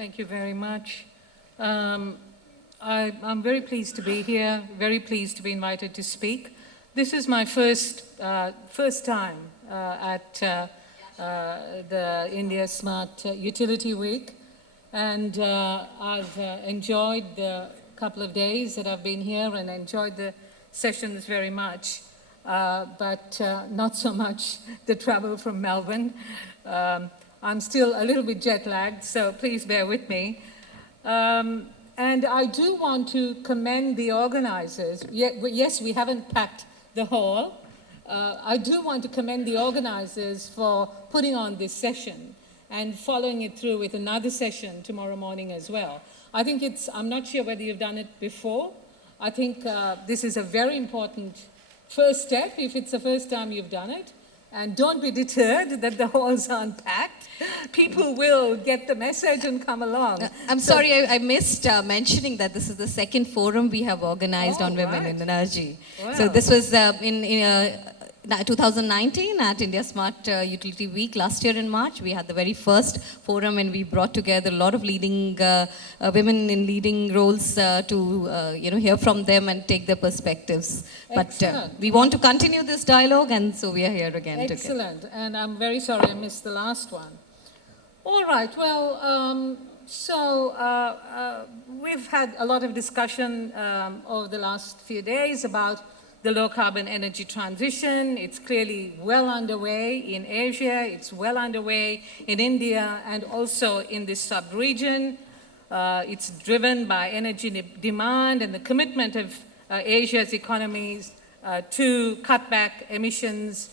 Thank you very much. I'm very pleased to be here, very pleased to be invited to speak. This is my first time at the India Smart Utility Week, and I've enjoyed the couple of days that I've been here and enjoyed the sessions very much, but not so much the travel from Melbourne. I'm still a little bit jet-lagged, so please bear with me. And I do want to commend the organizers. Yes, we haven't packed the hall. I do want to commend the organizers for putting on this session and following it through with another session tomorrow morning as well. I think I'm not sure whether you've done it before. I think this is a very important first step if it's the first time you've done it. And don't be deterred that the halls aren't packed. People will get the message and come along. I'm sorry, I missed mentioning that this is the second forum we have organized on women in energy. Wow. So this was in 2019 at India Smart Utility Week. Last year in March, we had the very first forum, and we brought together a lot of leading women in leading roles to hear from them and take their perspectives. Excellent. But we want to continue this dialogue, and so we are here again. Excellent. And I'm very sorry I missed the last one. All right. Well, we've had a lot of discussion over the last few days about the low-carbon energy transition. It's clearly well underway in Asia, it's well underway in India, and also in this sub-region. It's driven by energy demand and the commitment of Asia's economies to cut back emissions,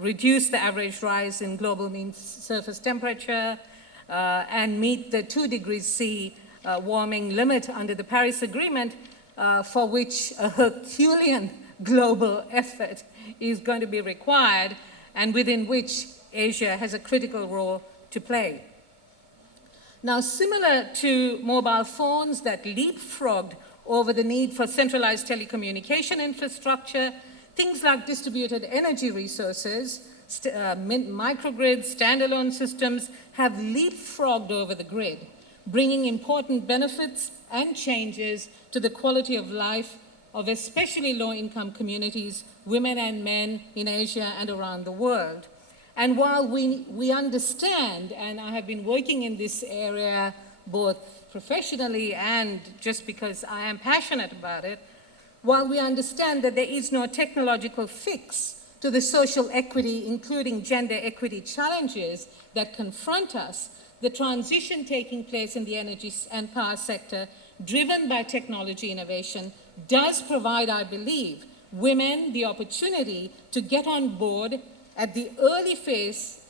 reduce the average rise in global mean surface temperature, and meet the 2 degrees C warming limit under the Paris Agreement, for which a Herculean global effort is going to be required, and within which Asia has a critical role to play. Now, similar to mobile phones that leapfrogged over the need for centralized telecommunication infrastructure, things like distributed energy resources, microgrids, standalone systems have leapfrogged over the grid, bringing important benefits and changes to the quality of life of especially low-income communities, women and men in Asia and around the world. And while we understand, and I have been working in this area both professionally and just because I am passionate about it, while we understand that there is no technological fix to the social equity, including gender equity challenges that confront us, the transition taking place in the energy and power sector, driven by technology innovation, does provide, I believe, women the opportunity to get on board at the early phase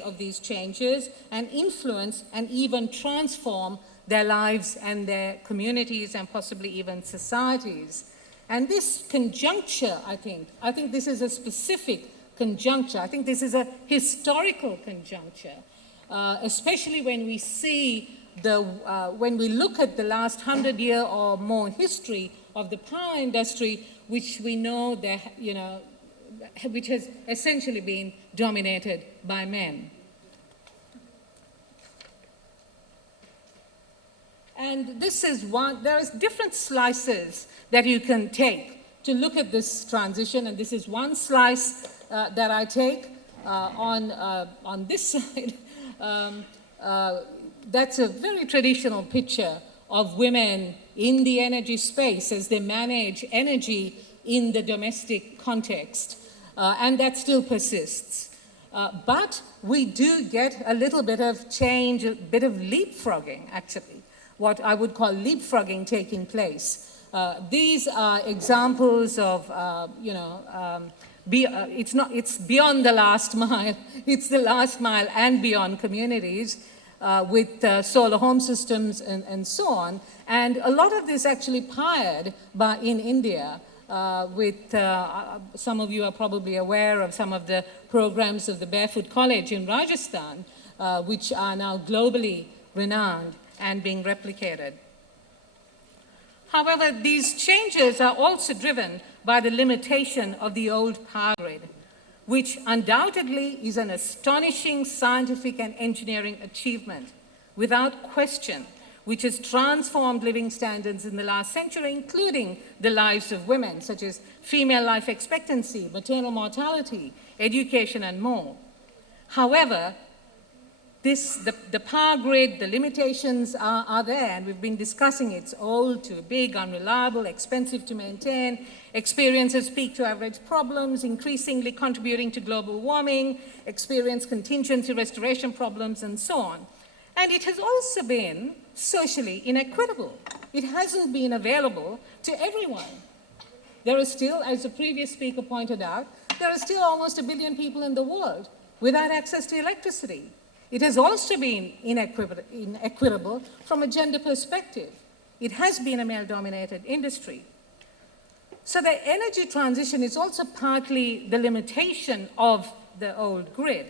of these changes and influence and even transform their lives and their communities and possibly even societies. And this conjuncture, I think this is a specific conjuncture. I think this is a historical conjuncture. Especially when we see when we look at the last 100-year or more history of the power industry, which we know that, which has essentially been dominated by men. And this is there is different slices that you can take to look at this transition, and this is one slice that I take on this side. That's a very traditional picture of women in the energy space as they manage energy in the domestic context, and that still persists. But we do get a little bit of change, a bit of leapfrogging, actually, what I would call leapfrogging taking place. These are examples of, it's beyond the last mile, it's the last mile and beyond communities with solar home systems and so on. And a lot of this actually powered in India with, some of you are probably aware of some of the programs of the Barefoot College in Rajasthan, which are now globally renowned and being replicated. However, these changes are also driven by the limitation of the old power grid, which undoubtedly is an astonishing scientific and engineering achievement. without question, which has transformed living standards in the last century, including the lives of women, such as female life expectancy, maternal mortality, education, and more. However, the power grid, the limitations are there, and we've been discussing it. It's old, too big, unreliable, expensive to maintain, experiences peak to average problems, increasingly contributing to global warming, experience contingency restoration problems, and so on. And it has also been socially inequitable. It hasn't been available to everyone. There are still, as the previous speaker pointed out, there are still almost 1 billion people in the world without access to electricity. It has also been inequitable from a gender perspective. It has been a male-dominated industry. So the energy transition is also partly the limitation of the old grid.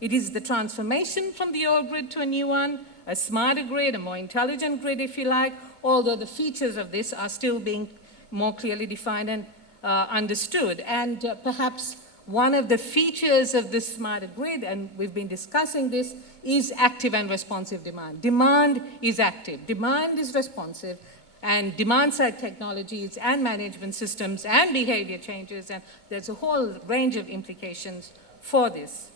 It is the transformation from the old grid to a new one, a smarter grid, a more intelligent grid, if you like, although the features of this are still being more clearly defined and understood. And perhaps one of the features of this smarter grid, and we've been discussing this, is active and responsive demand. Demand is active, demand is responsive, and demand-side technologies and management systems and behavior changes, and there's a whole range of implications for this.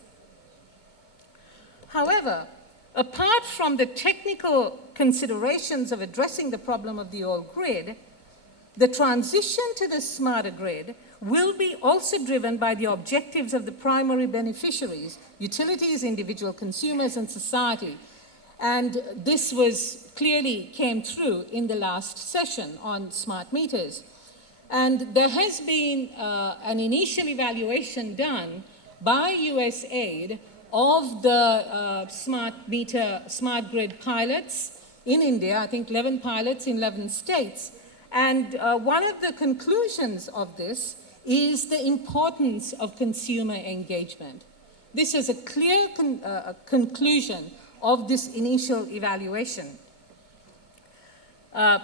However, apart from the technical considerations of addressing the problem of the old grid, the transition to the smarter grid will be also driven by the objectives of the primary beneficiaries, utilities, individual consumers, and society. And this clearly came through in the last session on smart meters. And there has been an initial evaluation done by USAID of the smart grid pilots in India, I think 11 pilots in 11 states. And one of the conclusions of this is the importance of consumer engagement. This is a clear conclusion of this initial evaluation. And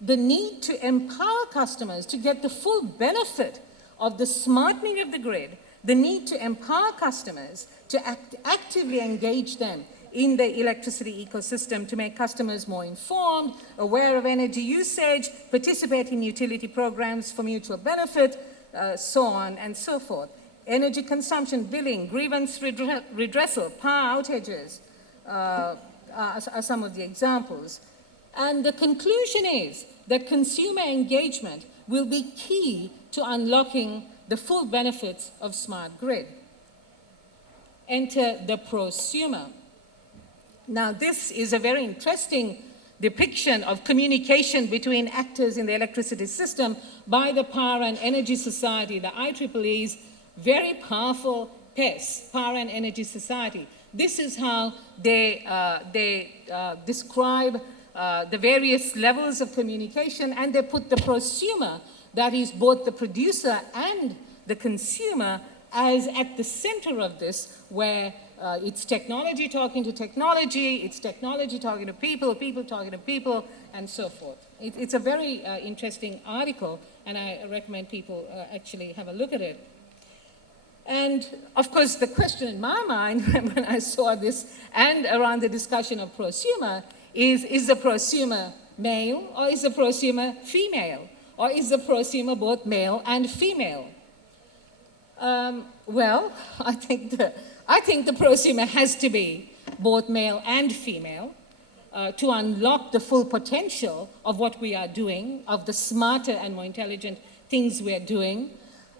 the need to empower customers to get the full benefit of the smartening of the grid, the need to empower customers to actively engage them in the electricity ecosystem to make customers more informed, aware of energy usage, participate in utility programs for mutual benefit, so on and so forth. Energy consumption, billing, grievance redressal, power outages are some of the examples. And the conclusion is that consumer engagement will be key to unlocking the full benefits of smart grid. Enter the prosumer. Now, this is a very interesting depiction of communication between actors in the electricity system by the Power and Energy Society, the IEEE's very powerful PES, Power and Energy Society. This is how they describe the various levels of communication, and they put the prosumer, that is both the producer and the consumer, as at the center of this, where it's technology talking to technology, it's technology talking to people, people talking to people, and so forth. It's a very interesting article, and I recommend people actually have a look at it. And of course, the question in my mind when I saw this and around the discussion of prosumer is the prosumer male or is the prosumer female? Or is the prosumer both male and female? Well, I think the prosumer has to be both male and female to unlock the full potential of what we are doing, of the smarter and more intelligent things we're doing.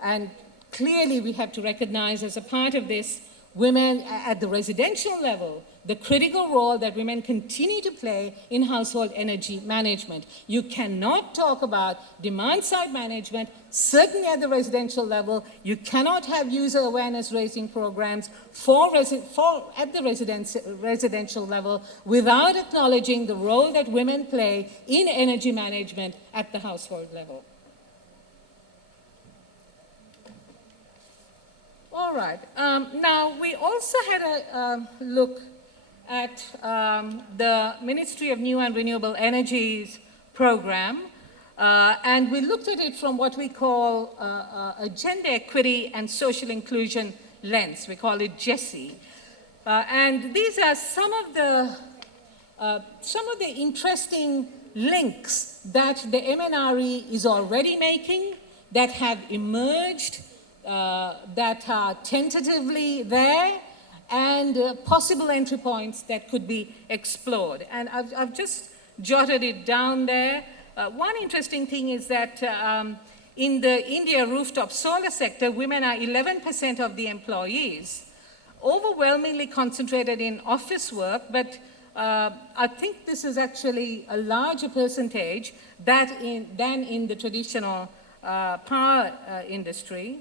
And clearly we have to recognize as a part of this, women at the residential level, the critical role that women continue to play in household energy management. You cannot talk about demand-side management, certainly at the residential level. You cannot have user awareness raising programs at the residential level without acknowledging the role that women play in energy management at the household level. All right. Now, we also had a look at the Ministry of New and Renewable Energies program, and we looked at it from what we call a gender equity and social inclusion lens. We call it GESI. And these are some of the interesting links that the MNRE is already making, that have emerged, that are tentatively there, and possible entry points that could be explored. And I've just jotted it down there. One interesting thing is that in the India rooftop solar sector, women are 11% of the employees, overwhelmingly concentrated in office work, but I think this is actually a larger percentage than in the traditional power industry.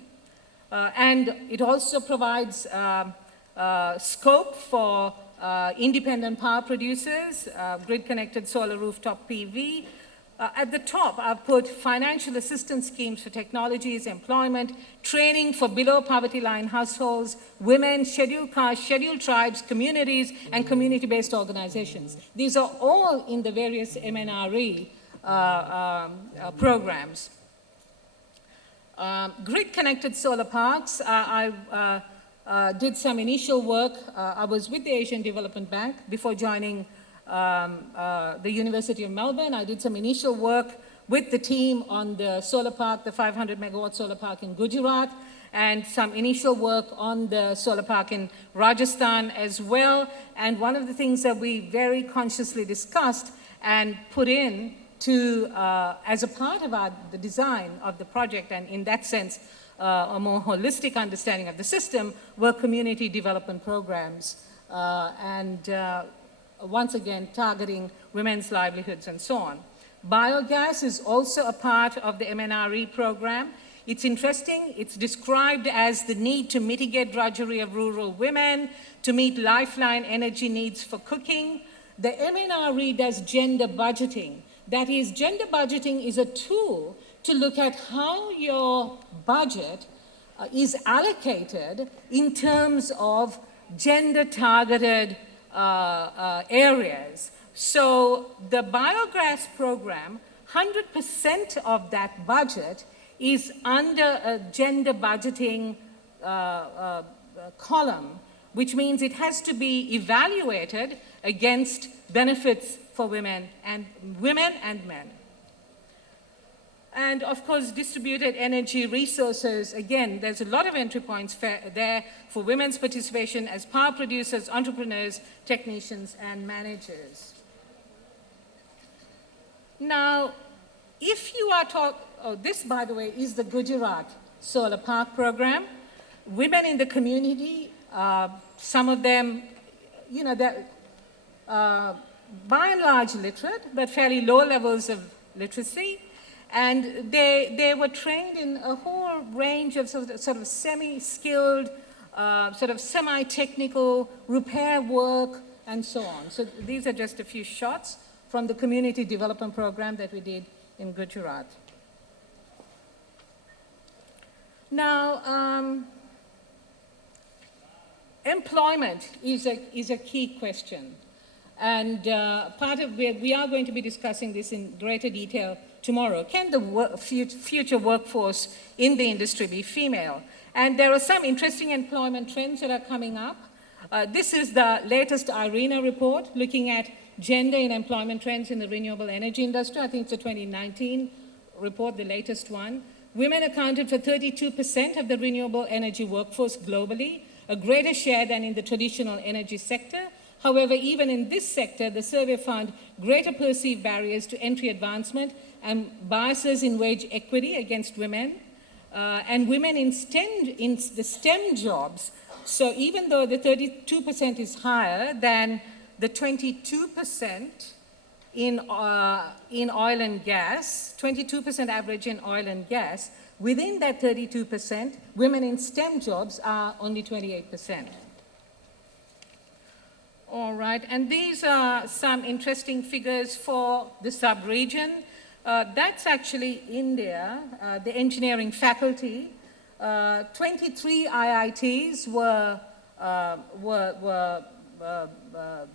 And it also provides scope for independent power producers, grid-connected solar rooftop PV. At the top, I've put financial assistance schemes for technologies, employment, training for below poverty line households, women, scheduled castes, scheduled tribes, communities, and community-based organizations. These are all in the various MNRE programs. Grid-connected solar parks, I did some initial work. I was with the Asian Development Bank before joining the University of Melbourne. I did some initial work with the team on the solar park, the 500 megawatt solar park in Gujarat, and some initial work on the solar park in Rajasthan as well. And one of the things that we very consciously discussed and put in to, as a part of the design of the project, and in that sense, a more holistic understanding of the system, were community development programs. Once again, targeting women's livelihoods and so on. Biogas is also a part of the MNRE program. It's interesting. It's described as the need to mitigate drudgery of rural women, to meet lifeline energy needs for cooking. The MNRE does gender budgeting. That is, gender budgeting is a tool to look at how your budget is allocated in terms of gender-targeted areas. So the biogas program, 100% of that budget is under a gender budgeting column, which means it has to be evaluated against benefits for women and men. And of course, distributed energy resources, again, there's a lot of entry points there for women's participation as power producers, entrepreneurs, technicians, and managers. Now, if you are this, by the way, is the Gujarat Solar Park program. Women in the community, some of them, you know, they're by and large literate, but fairly low levels of literacy. And they were trained in a whole range of sort of semi-skilled, sort of semi-technical repair work and so on. So these are just a few shots from the community development program that we did in Gujarat. Now, employment is a key question. And we are going to be discussing this in greater detail tomorrow. Can the future workforce in the industry be female? And there are some interesting employment trends that are coming up. This is the latest IRENA report looking at gender in employment trends in the renewable energy industry. I think it's a 2019 report, the latest one. Women accounted for 32% of the renewable energy workforce globally, a greater share than in the traditional energy sector. However, even in this sector, the survey found greater perceived barriers to entry advancement and biases in wage equity against women, and women in the STEM jobs. So even though the 32% is higher than the 22% in oil and gas, 22% average in oil and gas, within that 32%, women in STEM jobs are only 28%. All right, and these are some interesting figures for the sub-region. That's actually India, the engineering faculty. 23 IITs were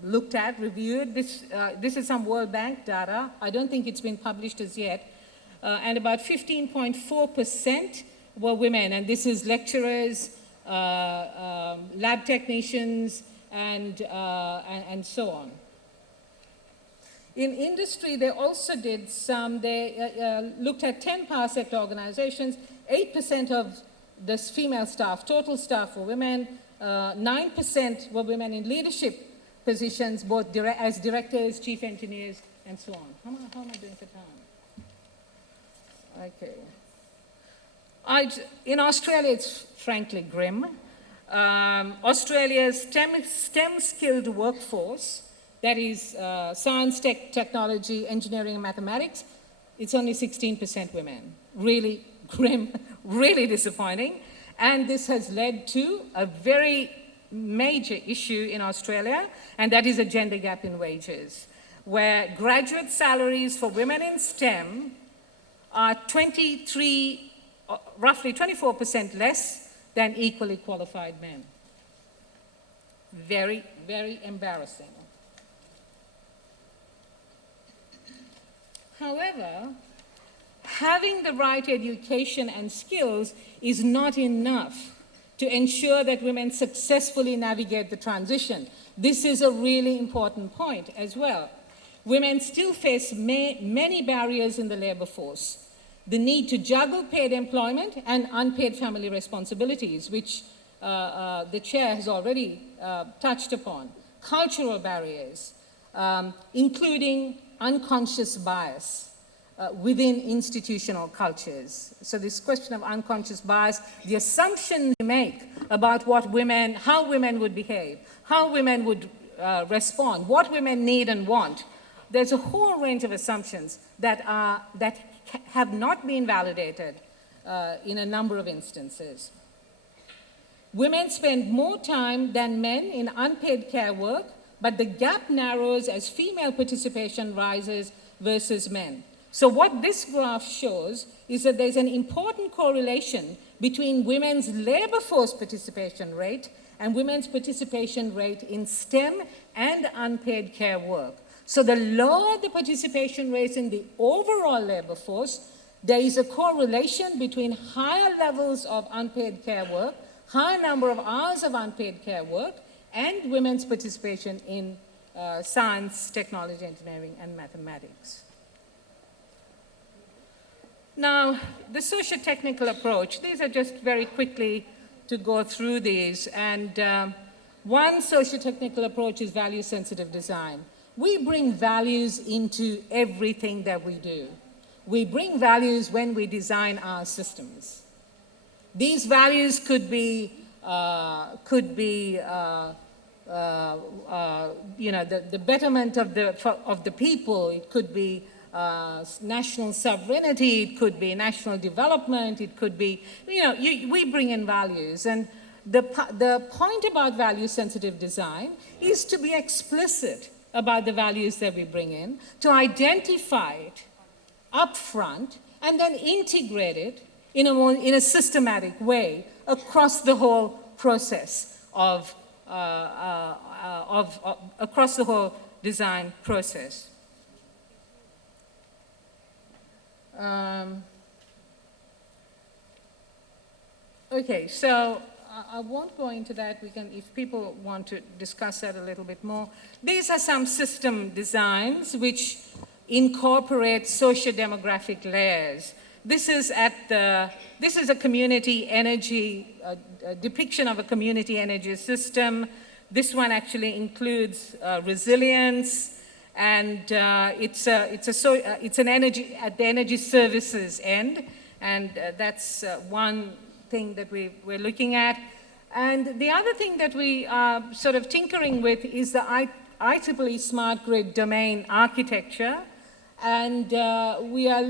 looked at, reviewed. This is some World Bank data. I don't think it's been published as yet. And about 15.4% were women, and this is lecturers, lab technicians, and so on. In industry, they also did some, they looked at 10 power sector organizations, 8% of the female staff, total staff were women, 9% were women in leadership positions, both as directors, chief engineers, and so on. How am I doing for time? Okay. In Australia, it's frankly grim. Australia's STEM-skilled workforce, that is science, technology, engineering, and mathematics, it's only 16% women. Really grim, really disappointing. And this has led to a very major issue in Australia, and that is a gender gap in wages, where graduate salaries for women in STEM are roughly 24% less than equally qualified men. Very, very embarrassing. However, having the right education and skills is not enough to ensure that women successfully navigate the transition. This is a really important point as well. Women still face many barriers in the labor force. The need to juggle paid employment and unpaid family responsibilities, which the chair has already touched upon. Cultural barriers, including unconscious bias within institutional cultures. So this question of unconscious bias, the assumption we make about what women, how women would behave, how women would respond, what women need and want. There's a whole range of assumptions that have not been validated in a number of instances. Women spend more time than men in unpaid care work, but the gap narrows as female participation rises versus men. So what this graph shows is that there's an important correlation between women's labor force participation rate and women's participation rate in STEM and unpaid care work. So the lower the participation rates in the overall labor force, there is a correlation between higher levels of unpaid care work, higher number of hours of unpaid care work, and women's participation in science, technology, engineering, and mathematics. Now, the socio-technical approach, these are just very quickly to go through these. And one socio-technical approach is value-sensitive design. We bring values into everything that we do. We bring values when we design our systems. These values could be the betterment of the people. It could be national sovereignty. It could be national development. It could be, we bring in values. And the point about value-sensitive design is to be explicit about the values that we bring in, to identify it upfront, and then integrate it in a systematic way across the whole process across the whole design process. Okay, so I won't go into that. We can, if people want to discuss that a little bit more. These are some system designs which incorporate socio-demographic layers. This is a community energy, a depiction of a community energy system. This one actually includes resilience, and it's an energy at the energy services end, and that's one thing that we're looking at. And the other thing that we are sort of tinkering with is the IEEE Smart Grid domain architecture. And we are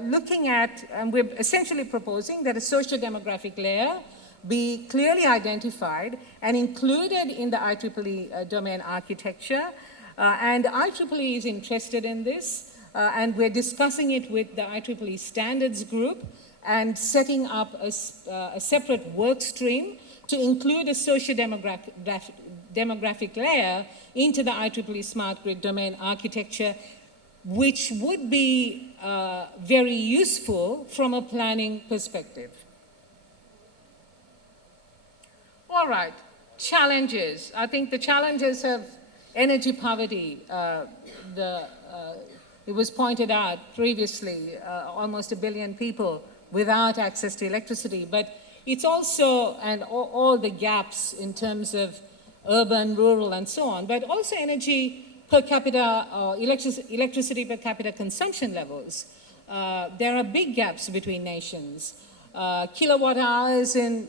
looking at, and we're essentially proposing that a socio-demographic layer be clearly identified and included in the IEEE domain architecture. And IEEE is interested in this, and we're discussing it with the IEEE standards group and setting up a separate work stream to include a socio-demographic layer into the IEEE Smart Grid domain architecture, which would be very useful from a planning perspective. All right, challenges. I think the challenges of energy poverty, it was pointed out previously, almost 1 billion people without access to electricity, but it's also, and all the gaps in terms of urban, rural, and so on, but also energy per capita, or electricity per capita consumption levels. There are big gaps between nations. Kilowatt hours in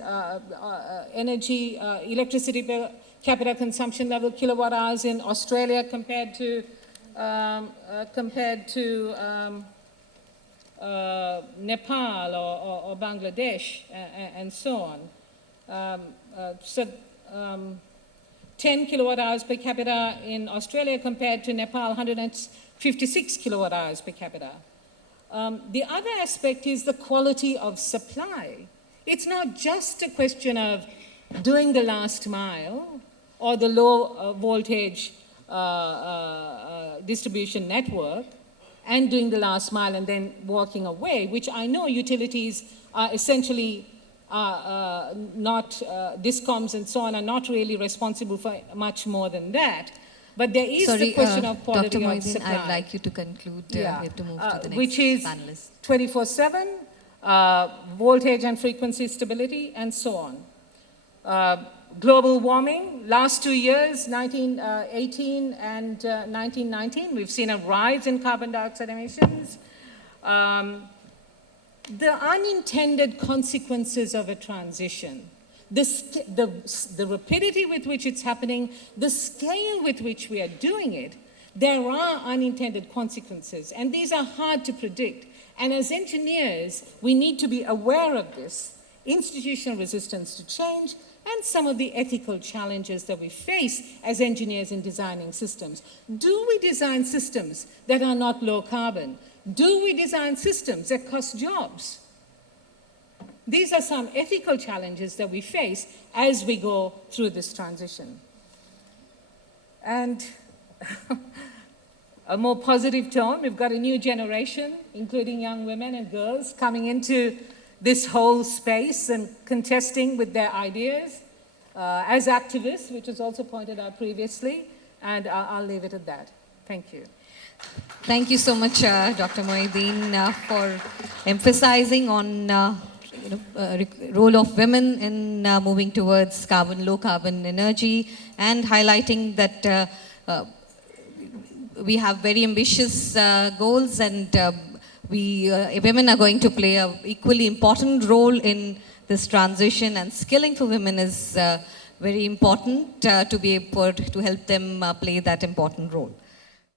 energy, electricity per capita consumption level, kilowatt hours in Australia compared to Nepal or Bangladesh, and so on. 10 kilowatt hours per capita in Australia compared to Nepal, 156 kilowatt hours per capita. The other aspect is the quality of supply. It's not just a question of doing the last mile or the low voltage distribution network and doing the last mile and then walking away, which I know utilities are essentially not, discoms and so on are not really responsible for much more than that. But there is the question of quality Dr. of Mohideen, supply. I'd like you to conclude. We have to move to the next which is panelist. 24/7, voltage and frequency stability, and so on. Global warming, last 2 years, 1918 and 1919, we've seen a rise in carbon dioxide emissions. The unintended consequences of a transition, the rapidity with which it's happening, the scale with which we are doing it, there are unintended consequences, and these are hard to predict. And as engineers, we need to be aware of this, institutional resistance to change, and some of the ethical challenges that we face as engineers in designing systems. Do we design systems that are not low carbon? Do we design systems that cost jobs? These are some ethical challenges that we face as we go through this transition. And a more positive tone, we've got a new generation, including young women and girls, coming into this whole space and contesting with their ideas as activists, which was also pointed out previously, and I'll leave it at that. Thank you. Thank you so much, Dr. Mohideen, for emphasizing on role of women in moving towards low carbon energy, and highlighting that we have very ambitious goals, and women are going to play an equally important role in this transition, and skilling for women is very important to be able to help them play that important role.